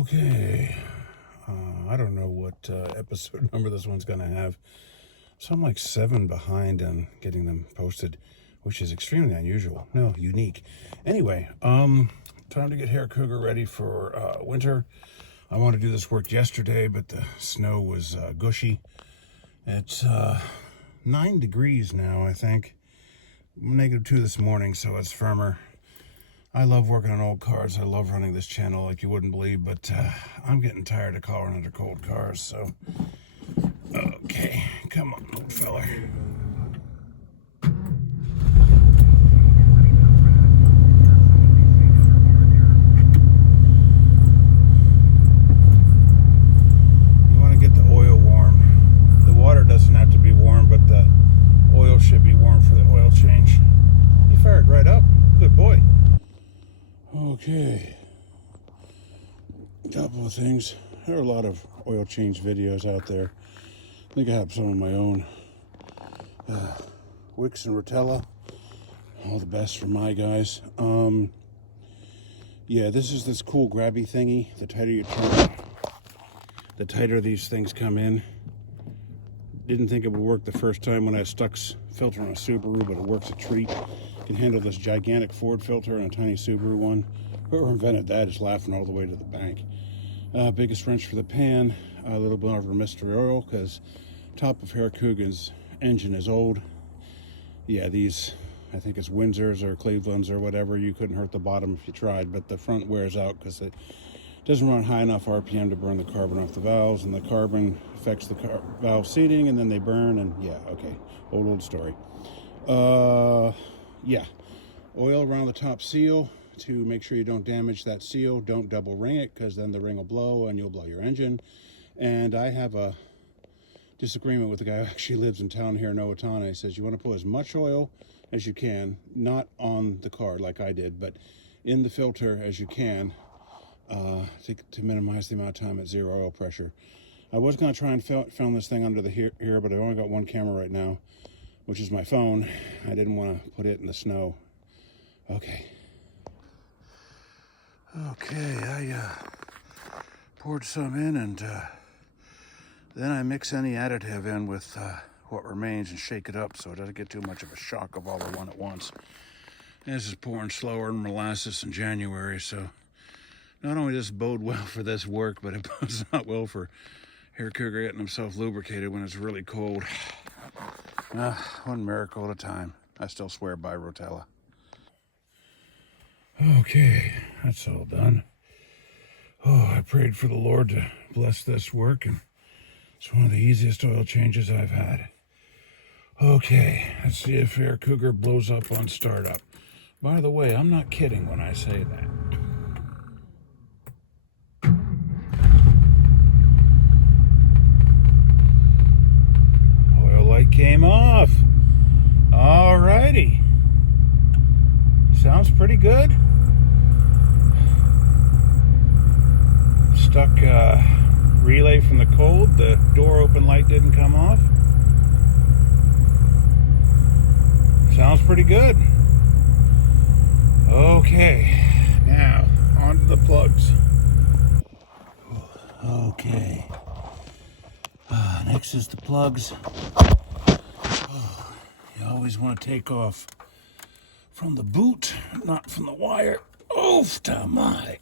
Okay, I don't know what episode number this one's gonna have. So I'm like 7 behind on getting them posted, which is extremely unusual. No, unique. Anyway, time to get Herr Cougar ready for winter. I wanted to do this work yesterday, but the snow was gushy. It's 9 degrees now, I think. -2 this morning, so it's firmer. I love working on old cars. I love running this channel like you wouldn't believe, but I'm getting tired of coloring under cold cars, so... Okay, come on, old fella. You want to get the oil warm. The water doesn't have to be warm, but the oil should be warm for the oil change. You fired right up. Good boy. Okay. Couple of things. There are a lot of oil change videos out there. I think I have some of my own. Wicks and Rotella. All the best for my guys. Yeah, this is this cool grabby thingy. The tighter you turn, the tighter these things come in. Didn't think it would work the first time when I stuck filter on a Subaru, but it works a treat. Can handle this gigantic Ford filter and a tiny Subaru one. Whoever invented that is laughing all the way to the bank. Biggest wrench for the pan. A little bit of a mystery oil because top of Herr Cougar's engine is old. Yeah, these, I think it's Windsors or Clevelands or whatever. You couldn't hurt the bottom if you tried, but the front wears out because it doesn't run high enough RPM to burn the carbon off the valves, and the carbon affects the valve seating, and then they burn, and yeah, okay, old story. Yeah, oil around the top seal to make sure you don't damage that seal. Don't double ring it because then the ring will blow and you'll blow your engine. And I have a disagreement with the guy who actually lives in town here in Owatonna. He says you want to put as much oil as you can, not on the car like I did, but in the filter as you can, to minimize the amount of time at zero oil pressure. I was going to try and film this thing under the here, but I only got one camera right now, which is my phone. I didn't want to put it in the snow. Okay. I poured some in, and then I mix any additive in with what remains and shake it up so it doesn't get too much of a shock of all the one at once. And this is pouring slower than molasses in January, so not only does it bode well for this work, but it bodes not well for Herr Cougar getting himself lubricated when it's really cold. One miracle at a time. I still swear by Rotella. Okay, that's all done. Oh, I prayed for the Lord to bless this work, and it's one of the easiest oil changes I've had. Okay, let's see if Herr Cougar blows up on startup. By the way, I'm not kidding when I say that. Oil light came off. Alrighty. Sounds pretty good. Stuck relay from the cold. The door open light didn't come off. Sounds pretty good. Okay, now on to the plugs. Okay. Next is the plugs. You always want to take off from the boot, not from the wire. Oof, to my.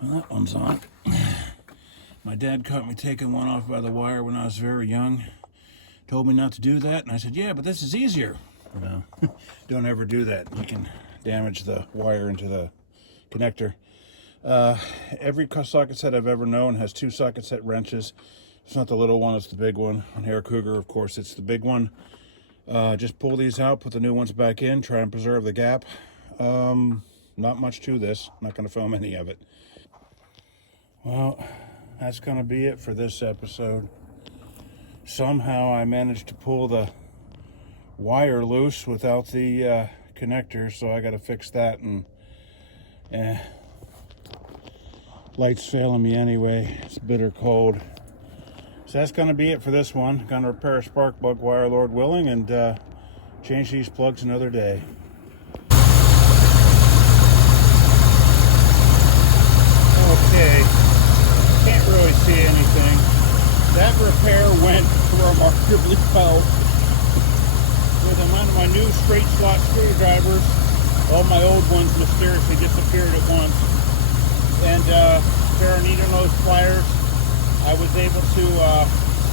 Well, that one's on. My dad caught me taking one off by the wire when I was very young. Told me not to do that, and I said, yeah, but this is easier. Well, don't ever do that. You can damage the wire into the connector. Every socket set I've ever known has 2 socket set wrenches. It's not the little one, it's the big one. On Herr Cougar, of course, it's the big one. Just pull these out, put the new ones back in, try and preserve the gap. Not much to this. I'm not going to film any of it. Well, that's going to be it for this episode. Somehow I managed to pull the wire loose without the connector, so I got to fix that, and light's failing me anyway. It's bitter cold. So that's going to be it for this one. Going to repair a spark plug wire, Lord willing, and change these plugs another day. Okay, repair went remarkably well. With the amount of my new straight slot screwdrivers, all my old ones mysteriously disappeared at once. And pair of needle nose pliers, I was able to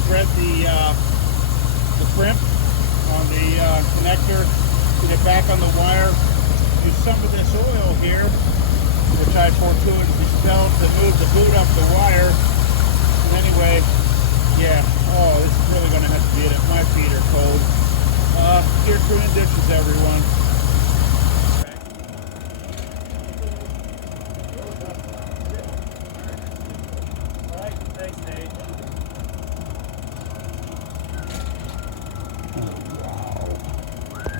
thread the crimp on the connector, get it back on the wire, use some of this oil here, which I fortuitously spelled to move the boot up the wire. And anyway, yeah, oh, this is really going to have to be it. My feet are cold. Here's doing dishes, everyone.